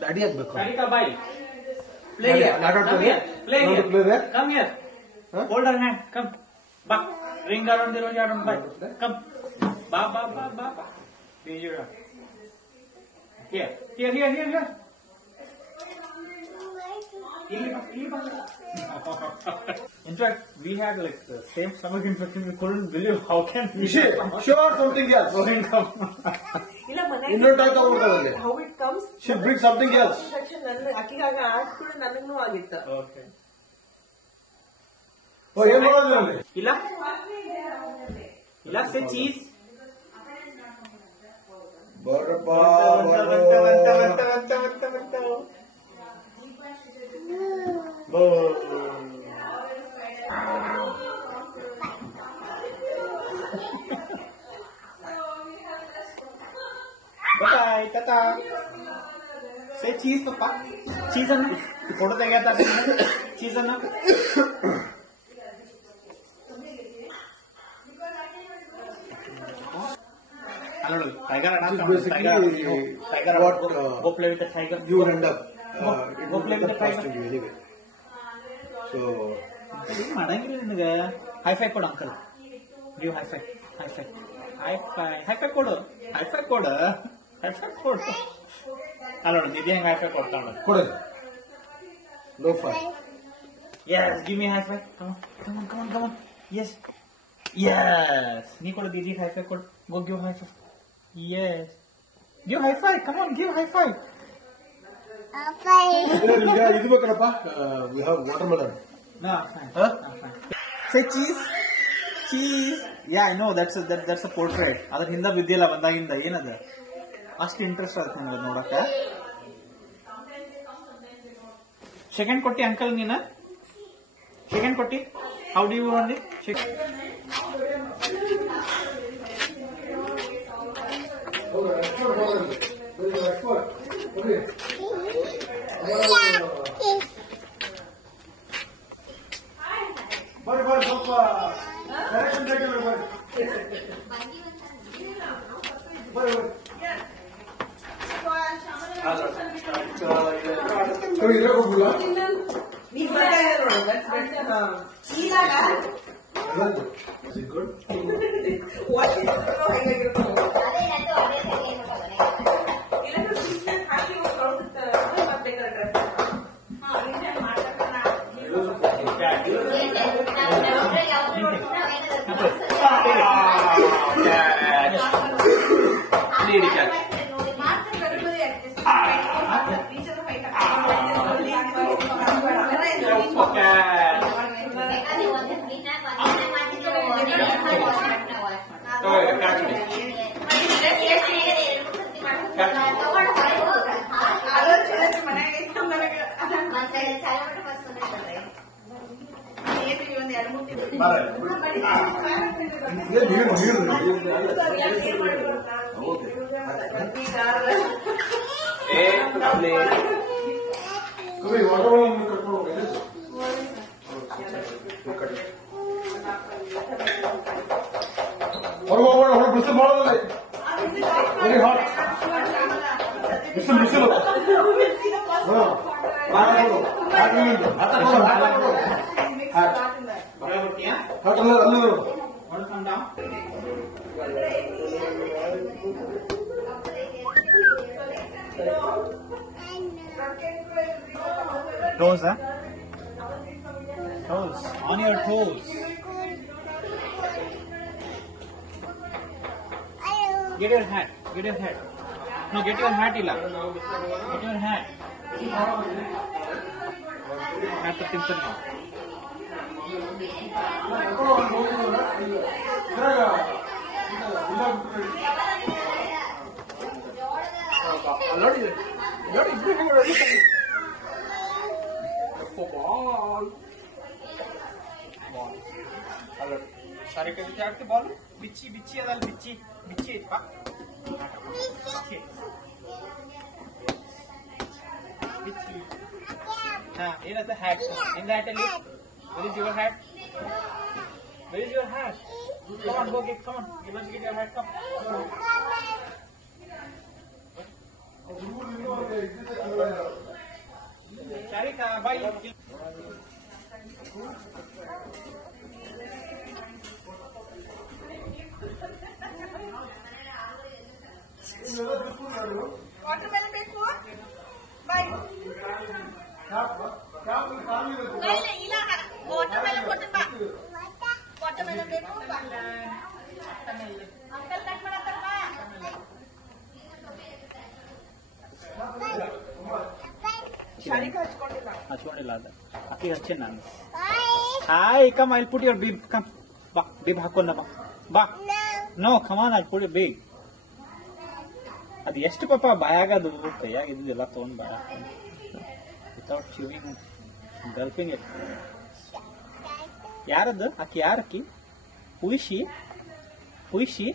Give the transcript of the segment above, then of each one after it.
Daddy agಬೇಕು. Sarika, bye. Play here. Come here. Play here. Come here. Hold her hand. Come. Ba. Ring around the room. Bye. Come. Ba. Here. Here. In fact, we had like the same stomach infection. We couldn't believe how can we. Sure, something else. Innೊಂದು type ತಗೊಂಡ್ಬಿಡ್ತಾರೆ. How it comes? She bring something else. Infection ಅಕ್ಕಿಗಾಗ ಆಡ್ ಕೂಡ ನನಗೂ ಆಗಿತ್ತು. Okay. ಓ ಏನು ಮಾಡೋದು ಅಲ್ಲಿ? ಇಲ್ಲ say cheese. ಬರಪ್ಪ Bye, tata. Say cheese, papa. Cheese anna. Photo tegayata cheese anna. Hello, tiger. Tiger. What? Go play with the tiger. You will end up. Go play with the tiger. Anyway. So. ಮಾಡಂಗಿಲ್ಲ ನಿನಗೆ high five ಕೊಡು uncle. Give high five. ಕೊಡು. ಅಲ್ಲ ನಿಧಿ ಹೆಂಗ high five ಕೊಡ್ತಾಳ. ಕೊಡು. No fun. Yes, give me high five. Come on. Yes. ನೀ ಕೊಡು Didi high five ಕೊಡು. Go give high five. Yes. Give high five. Come on, give high five. ಇದು ಬೇಕಪ್ಪ. We have watermelon. No, fine. Huh? No, fine. Say cheese. Yeah, I know that's a portrait. ಅದ್ರ ಹಿಂದ ಬಿದ್ದಿಲ್ಲ ಬಂದಾಗಿಂದ ಏನದ ಅಷ್ಟು interest ಆಗುತ್ತೆ ನಿಮ್ಗೆ ನೋಡಕ್ಕ. ಸೆಕೆಂಡ್ ಕೊಟ್ಟಿ ಅಂಕಲ್ ನೀನ ಸೆಕೆಂಡ್ ಕೊಟ್ಟಿ. How do you want it? ಬರ್ರಿ ಸ್ವಲ್ಪ ಡೈರೆಕ್ಷನ್ ತೆಗೆದು ಬರ್ರಿ. ಇಲ್ಲೇ ಹೋಗ್ಬಿಲ್ಲ. ಬಿಸಿಲು ಮಾಡೋದಿಲ್ಲ. ವೆರಿ ಹಾಟ್ ಬಿಸಿಲು. Toes, huh? Toes. On your toes. Get your hat. No, get your hat, Ila. Get your hat. Hat to Timson now. Sorry, can you have the ball? Bichi, adal bichi, pa. Bichi. Here is the hat. In the hat, where is your hat? Come on, go get. Come on, you must get your hat. Come. Sharika, bye. Watermelon ಬೇಕು ಬಾಯ್ ಇಲ್ಲ watermelon ಕೊಡ್ತೀನಿ ಬಾ watermelon ಬೇಕು uncle cut ಮಾಡತ್ತಲ್ಲ ಶಾರಿಕಾ ಹಚ್ಕೊಂಡಿಲ್ಲ ಅದು ಅಕ್ಕಿ ಹಚ್ಚಿ ನಾನು hi come I'll put your bib come ಬಾ ಬೀಬ್ ಹಾಕೊಂಡ ಬಾ no come on I'll put your bib ಅದು ಎಷ್ಟು ಪಾಪ ಬಾಯಾಗದು ಕೈಯಾಗ ಇದ್ದಿದ್ದೆಲ್ಲ ತೊಗೊಂಡ್ ಬಾಯ ವಿತೌಟ್ ಚ್ಯೂವಿಂಗ್ ಗಲ್ಪಿಂಗ್ ಇಟ್ ಯಾರದ್ದು ಅಕ್ಕಿ ಯಾರಕ್ಕಿ ಹುಯಿಶಿ ಹುಯಿಶಿ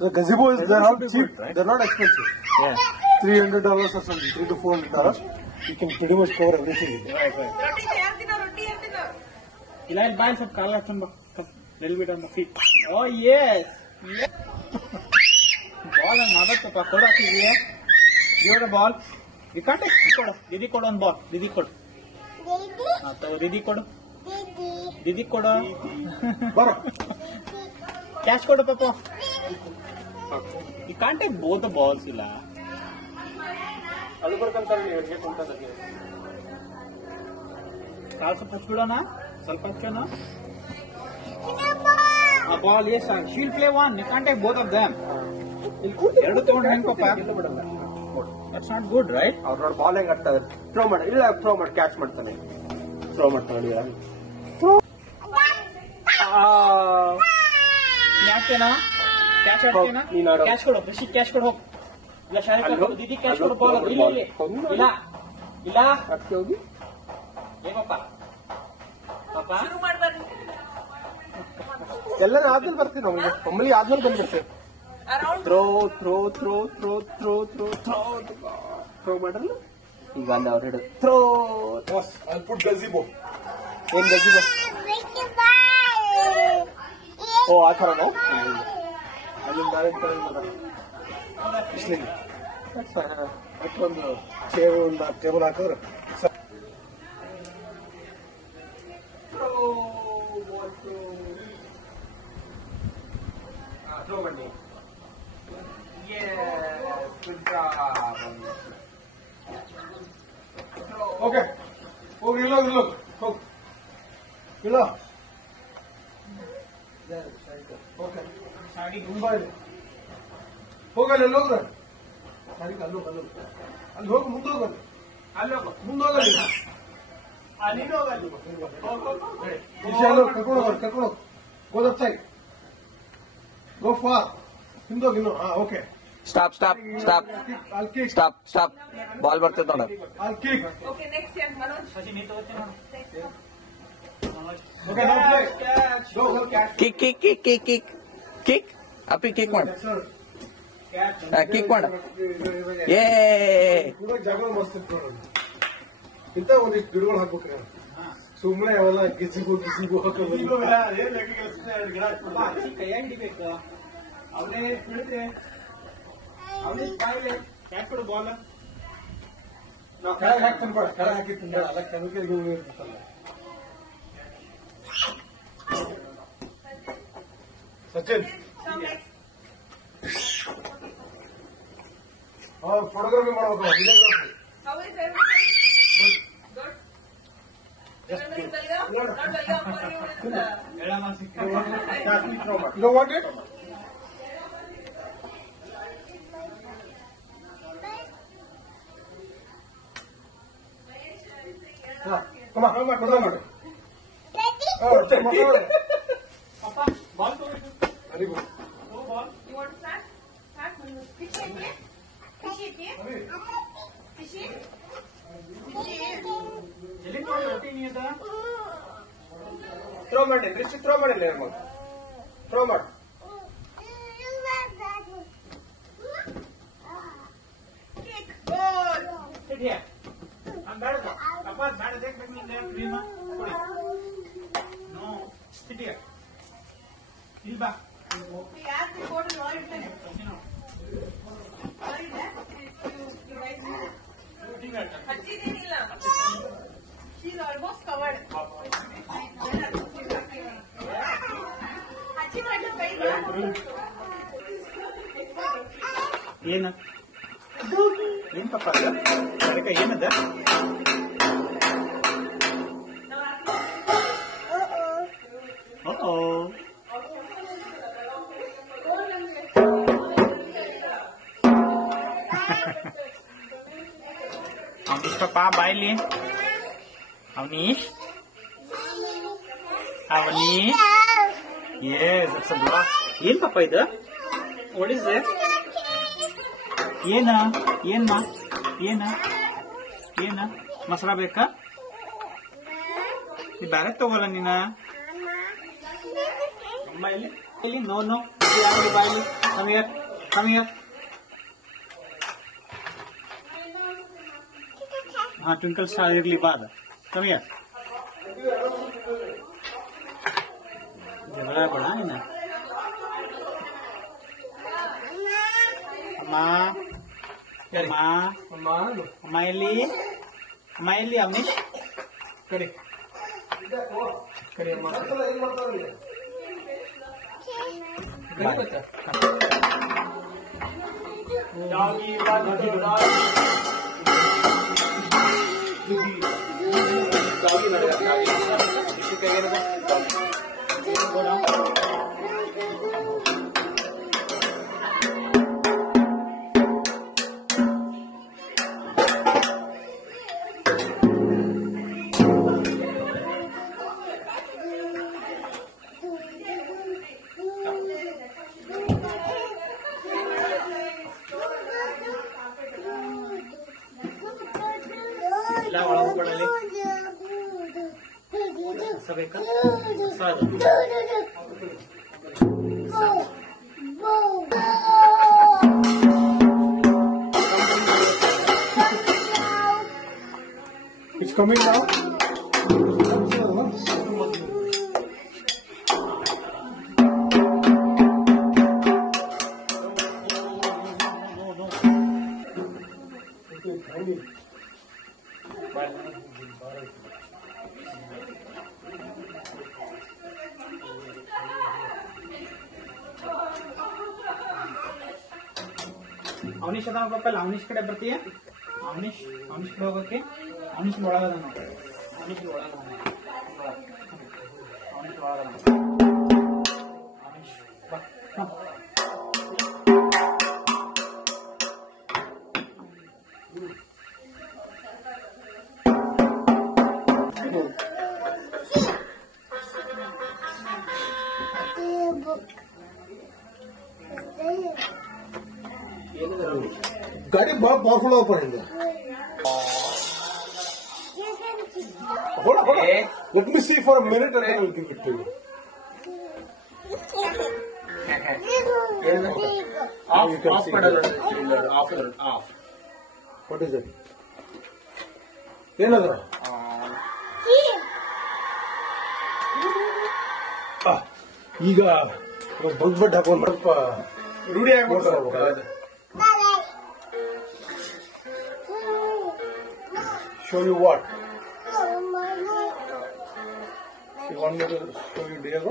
The gazebo is they're not cheap. right? They're not expensive. Yeah. $300 or something. $300 to $400. You can pretty much cover everything. Right, right. ರೊಟ್ಟಿ ಹೇಳ್ತೀನೋ ರೊಟ್ಟಿ ಹೇಳ್ತೀನೋ ಇಲ್ಲ ಇಲ್ಲಿ ಬಾಯ್ ಸ್ವಲ್ಪ ಕಾಲ ಹಾಕೊಂಡ್ ಬಾ ಲಿಲ್ bit on the feet oh yes ball ಹಂಗ್ ಮಾಡತ್ತಪ್ಪ ಕೊಡು ಹಾಕಿದೀಯ give the ball you can't ಕೊಡು ದಿದಿ ಕೊಡು ಒಂದು ಬಾಲ್ ದಿದಿ ಕೊಡು ಅಥವಾ ದಿದಿ ಕೊಡು ದಿದಿ ಕೊಡು Baro. ಕ್ಯಾಚ್ ಕೊಡು ಪಾಪ you can't take both the balls ಇಲ್ಲ ಅದು ಬರ್ಕಂತಾರೆ ನೀವು ಹೇಗೆ ಕೊಂತದಕ್ಕೆ ಕಾಲ್ ಸ್ವಲ್ಪ ಹಚ್ಬಿಡೋಣ ಸ್ವಲ್ಪ ಹಚ್ಚೋಣ ಆ ball yes she'll play one you can't take both of them ಎರಡು ತಗೊಂಡ್ರೆ ಹೆಂಗ್ ಪಾಪ ದಟ್ಸ್ ನಾಟ್ ಗುಡ್ ರೈಟ್ ಅವ್ರು ನೋಡಿ ಬಾಲ್ ಹೆಂಗ್ ಆಗ್ತದೆ ಥ್ರೋ ಮಾಡಿ ಇಲ್ಲ ಥ್ರೋ ಮಾಡಿ ಕ್ಯಾಚ್ ಮಾಡ್ತಾನೆ ಥ್ರೋ ಮಾಡ್ತಾನೆ ಯಾಕೆನಾ ಕ್ಯಾಚ್ ಆಡ್ತೀನಾ ನೀನ್ ಆಡು. ಕ್ಯಾಚ್ ಕೊಡು ರಿಷಿ ಕ್ಯಾಚ್ ಕೊಡು ಹೋಗ್ ಇಲ್ಲ ಶಾರಿಕಾ ಅಲ್ಲೋ? ಕೊಡು ದಿದಿ ಕ್ಯಾಚ್ ಕೊಡು ಅಲ್ಲೋ? ಬಾಲ್ ಇಲ್ಲ ಇಲ್ಲಿ ಇಲ್ಲ ಇಲ್ಲ ಅದಕ್ಕೆ ಹೋಗಿ ಏ ಪಾಪ ಪಾಪ ಶುರು ಮಾಡ್ಬಾರ್ದು ಎಲ್ಲರೂ ಆದ್ಮೇಲೆ ಬರ್ತೀವಿ ನಾವು ಒಮ್ಮಲಿ ಆದ್ಮೇಲೆ ಬಂದ್ಬಿಡ್ತೇವೆ around throw throw throw throw throw throw throw throw ಮಾಡಲ್ಲ ಈಗ ಅಲ್ಲಿ ಅವ್ರು ಹಿಡಿದು ಥ್ರೋ ಅಲ್ಲಿ ಪುಟ್ ಗಜಿಬೋ ಏನ್ ಗಜಿಬೋ ಓ ಆ ಥರನಾ ಅಲ್ಲಿಂದ ಬಿಸ್ಲಿಂಗ್ ಒಂದು ಚೇರು ಒಂದು ಟೇಬಲ್ ಹಾಕಿದ್ರೆ ಥ್ರೋ ಬನ್ನಿ ಓಕೆ ಹೋಗಿ ಇಲ್ಲ ಇಲ್ಲ ಹೋಗಿ ಇಲ್ಲ ಓಕೆ ತುಂಬಾ ಇದೆ ಹೋಗಲ್ಲ ಅಲ್ಲಿ ಹೋಗ್ರ ಸಾರಿಗೆ ಅಲ್ಲಿ ಹೋಗಲ್ಲ ಅಲ್ಲಿ ಹೋಗಿ ಮುಂದೆ ಹೋಗಲ್ಲ ಅಲ್ಲಿ ಹೋಗ ಮುಂದೆ ಹೋಗಲ್ಲ ಅಲ್ಲಿ ಹೋಗಲ್ಲಿ ಕರ್ಕೊಂಡು ಹೋಗಿ ಕರ್ಕೊಂಡು ಹೋಗಿ go that side go far ಹಿಂದೋಗಿ ಇನ್ನು okay Stop, stop, stop, I'll kick. stop, stop. Ball ಬರ್ತದೆ ನೋಡ I'll kick. ಓಕೆ ನೆಕ್ಸ್ಟ್ ಯಾರು ಮನೋಜ್ ಸಚಿನ್ ನೀ ತಗೋತೀನಿ ನೋಡು Okay, now play. Go, go catch. Kick kick kick kick kick kick ಅಪ್ಪಿ ಕಿಕ್ ಮಾಡು Sir. ಕಿಕ್ ಮಾಡು ಏ ಕೂಡ ಜಾಗ ಮಸ್ತ್ ಇತ್ತು ನೋಡು. ಇಂತ ಒಂದಿಷ್ಟು ಗಿಡಗಳು ಹಾಕ್ಬೇಕ್ರಿ ಸುಮ್ಮನೆ ಅವೆಲ್ಲ ಗಿಸಿಗು ಹಾಕೋದು ಕೈಯಾಗಿ ಹಿಡಿಬೇಕು ಅವನೇ ಬಿಡುತ್ತೆ ಅವನೇ ಬಾಯಿಲೆ ಕ್ಯಾಚ್ ಕೊಡು ಬಾಲ್ ನಾವು ಕೆಳಗೆ ಹಾಕಿ ತಿನ್ಬೇಡ ಕೆಳಗೆ ಹಾಕಿ ತಿನ್ಬೇಡ ಅಲ್ಲ ಕೆಳಗೆ ಇರ್ತಲ್ಲ ಸಚಿನ್ ಫೋಟೋಗ್ರಫಿ ಮಾಡ್ಬೇಕು videography How is everything? Good. Remember Belgaum? Not Belgaum, but you will. ಹೇಳ ಸಿಕ್ಕ You know what it? Come on, come on. Oh, ಪಾಪ ಬಾಲ್ ತಗೋಬೇಕು very good. Ball You want to start? Start. Fish it here. Fish it here. Fish it. Fish it. ಎಲ್ಲಿ ತಗೊಂಡು ರೊಟ್ಟಿ ನೀ ಅದ throw ಮಾಡಿ ದೃಷ್ಟಿ ಥ್ರೋ ಮಾಡಿಲ್ಲ ಥ್ರೋ ಮಾಡಿ Kick. Goal. ಸಿಟ್ ಹಿಯರ್ ಹಂಗ ಬೇಡ ಪಾಪ ಬೇಡ ದೇख ಬೇಕು ನಿಂಗೆ ಕ್ರೀಮ್ ಕೊಡಿ ನೋ ಸಿಟ್ ಹಿಯರ್ ಇಲ್ಲಿ ಬಾ. ಯಾಕೆ ಫೋಟೋ ನೋಡಿರ್ತೇನೆ ಹಚ್ಚಿದ್ದೀನಿಲ್ಲ. She's almost covered. ಹಚ್ಚಿ ಮಾಡಿದ ಕೈಗೆ ಏನ ಏನ್ ಪಪ್ಪ ಅದ ಅದಕ್ಕೆ ಏನದ ಅವನೀಶ್ ಪಪ್ಪ ಬಾಯ್ಲಿ ಅವನೀಶ್ ಅವನೀಶ್ ಏನ್ ಪಪ್ಪ ಇದು ಒಡಿಸ್ ಏನ ಏನ ಏನ ಏನ ಮಸಾಲ ಬೇಕಾ ಬ್ಯಾರೆ ತಗೋಲ್ಲ ನೀನ ಅಮ್ಮ ಇಲ್ಲಿ ನೋ ನೋ ಬಾಯಲ್ಲಿ ಕಮಿಯರ್ हाँ ट्विंकल स्टार इरली बाद कम यार झगड़ा बड़ा है ना अम्मा अमीश ಕಡೆ ಕಡೆ ಏನ್ ಮಾಡ್ತಾರಲ್ಲ It's coming now. ಅವನೀಶ್ ಅದ ಪಪ್ಪಲ್ಲ ಅವನೀಶ್ ಕಡೆ ಬರ್ತೀಯ ಅವನೀಶ್ ಕಡೆ ಹೋಗಕ್ಕೆ ಅವನೀಶ್ ಒಳಗದ ಅವನೀಶ್ ಒಳಗದ ಅವನೀಶ್ ಗಾಡಿ ಬಹಳ ಪವರ್ಫುಲ್ ಅಪ್ಪ ನಿಂದ hold on. Let me see for a minute and then I will give it to you. off. What is it? ಏನದ ಈಗ ಬಡ್ ಹಾಕೊಂಡು ಸ್ವಲ್ಪ ರೂಢಿ ಆಗ್ಬಿಡ್ತಾರೆ. Show you what? You want me to show you Diego?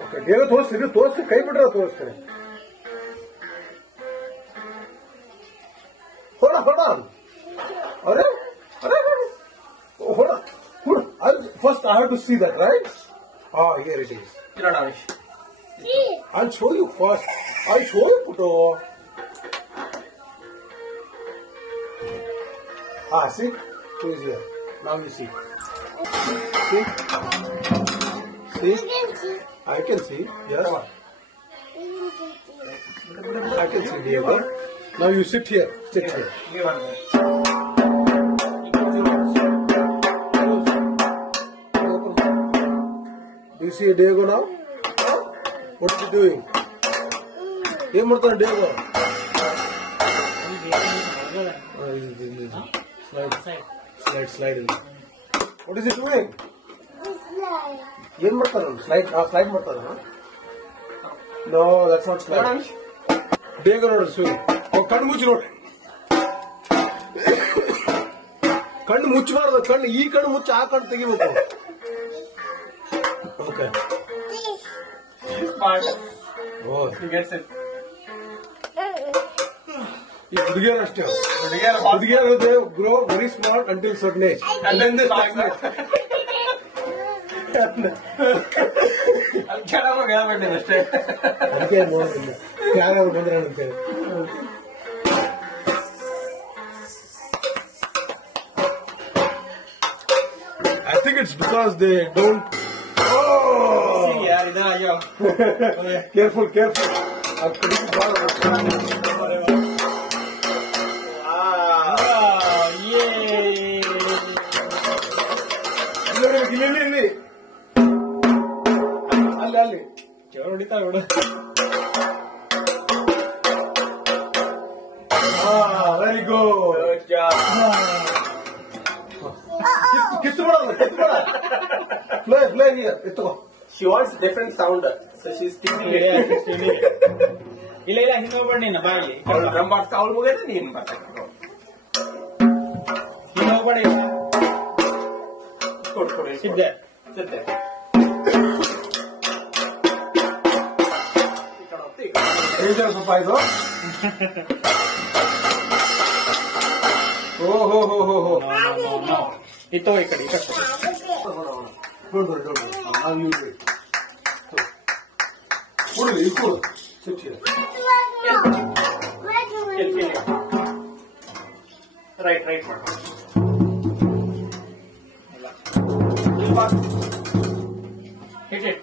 Okay, Diego ತೋರಿಸ್ತೀನಿ ಕೈ ಬಿಡ್ರ ತೋರಿಸ್ತೀನಿ. Hold on. Arre? Hold on. First I have to see that, right? Ah, here it is. I'll show you first. I'll show you, Puto. See? Who is here? Now you see. See? I can see. Yes. I can see, Diego. Now you sit here. Sit here. Do you see Diego now? What is he doing? What is Diego? Slide. What is he doing? ಏನ್ ಮಾಡ್ತಾರ slide ಮಾಡ್ತಾರ no that's not slide ಬೇಗ ನೋಡ್ರಿ ಸೂರಿ ಕಣ್ಣು ಮುಚ್ಚಿ ನೋಡ್ರಿ ಕಣ್ಣು ಮುಚ್ಚಬಾರ್ದು ಕಣ್ಣು ಈ ಕಣ್ಣು ಮುಚ್ಚಿ ಆ ಕಣ್ಣು ತೆಗಿಬೇಕು ಓಕೆ ಈ ಹುಡುಗಿಯರು ಅಷ್ಟೇ ಹುಡುಗಿಯರು grow very smart until certain age ಅಷ್ಟೇ ಅದಕ್ಕೆ ನೋಡ್ತೀನಿ ಯಾರು ಬಂದ್ರೆ ಅಂತೇಳಿ I think it's because they don't. Oh! यार इधर आ जाओ Careful, careful. अब कभी बाल ये ಇಲ್ಲಿ ಅಲ್ಲಿ ಜೋರ್ ಹೊಡಿತಾ ನೋಡು ವೆರಿ ಗುಡ್ ಕಿತ್ತು ಬಿಡ play ಎತ್ತುಕೋ She wants different sound, so she's thinking. ಇಲ್ಲ ಇಲ್ಲ ಹಿಂಗ ಹೋಗ್ಬೇಡ ನೀನು ಬಾಯಲ್ಲಿ Drum box ಅವಳು ಮುಗಿದ್ರೆ ನೀನು ಬರ್ತಾ ಹಿಂಗ ಹೋಗ್ಬೇಡ ಕೊಡು ಸಿದ್ದೆ ಡೇಂಜರ್ ಸ್ವಲ್ಪ ಇದು ಓಹೋ ಇತ್ತೋ ಈ ಕಡೆ ನೋಡ್ರಿ ಕೂಡಲಿ ಇದು ಕೂಡು ಸಿಕ್ಕಿದೆ ರೈಟ್ ಮಾಡು hit it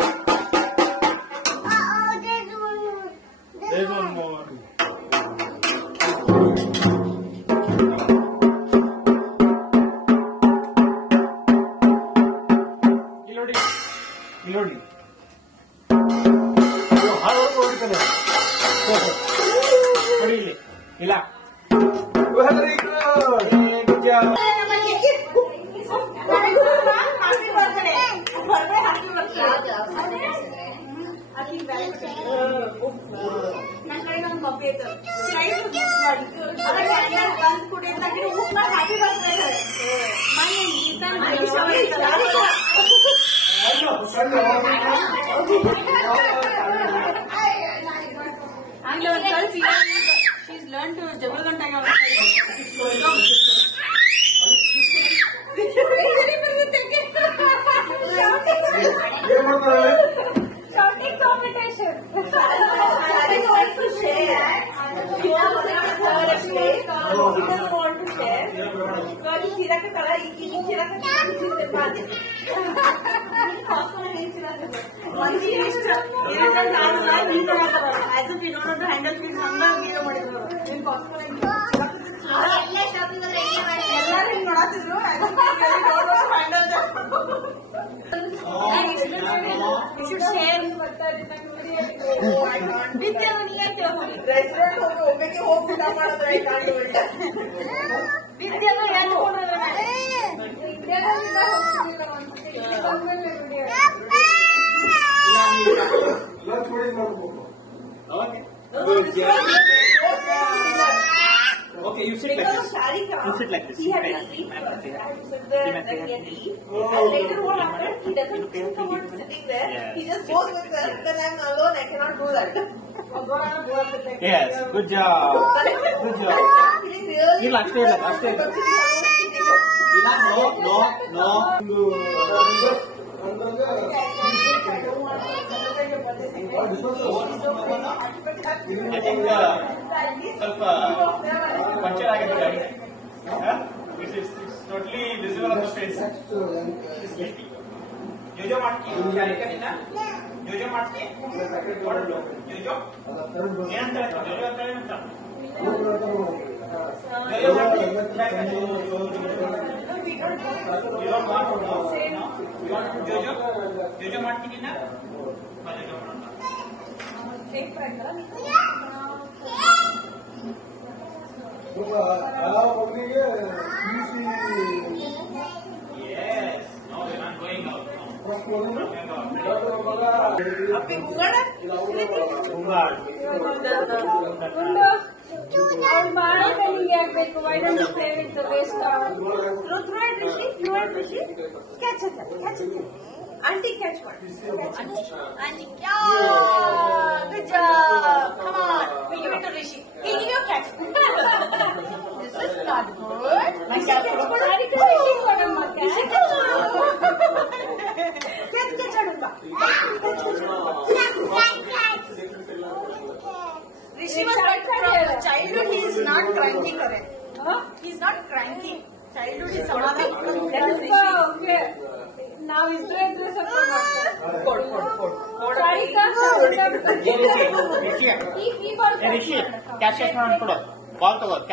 there's one more Ilodi ಹೊಡಿಲಿ ಇಲ್ಲ very good She's learned to juggle on time. Shouting competition. I want to share. She doesn't want to share. Because she doesn't as if you don't know the handle, please you should share lunch ಮಾಡಿ ಮಾಡ್ಬೇಕು Okay, you sit like this. You sit like this. He had to sleep. And later what happened? He doesn't think about sitting there. Yeah. He just goes with her. When I'm alone, I cannot do that. Yes, good job. Good job. You like stay like that. No. I think ಸ್ವಲ್ಪ puncture ಆಗಿದೆ ಗಾಡಿ it's totally visible on the face ಜೋಜೋ ಮಾಡ್ತಿ ಜೋಜೋ ಮಾಡ್ತಿ ಜೋಜೋ ಏನಂತ ಜೋಜೋ ಅಂತ ಏನಂತ ಜೋಜೋ ಮಾಡ್ತಿ ಜೋಜೋ ಮಾಡ್ತೀನಿ ನಾ ಜೋಜೋ ಮಾಡೋಣ ಆ ಮಗುವಿಗೆ Yes. No, we're not going out. No. ಅಪ್ಪಿ ಗುಂಗಾಡ ಅವ್ರು ಮಾಡೋಕೆ ನಿಂಗೆ ಆಗ್ಬೇಕು. Why don't you save it the waste of throw it, Rishi. Catch it. Auntie catch one. Auntie. Yeah, good job. Come on. We give it to Rishi. He give you catch. This is not good. Rishi catch one. ಅದಕ್ಕೆ Rishi ಕೊಡಮ್ಮ Rishi catch one. Catch adumba. Rishi was like from childhood he is not cranky, correct? He is not cranky. Childhood is Samadhan. Okay ನಾವು ಇದ್ರೆ ಸ್ವಲ್ಪ Code. Sarika Rishi catch ಕೊಡು ball ತಗೋ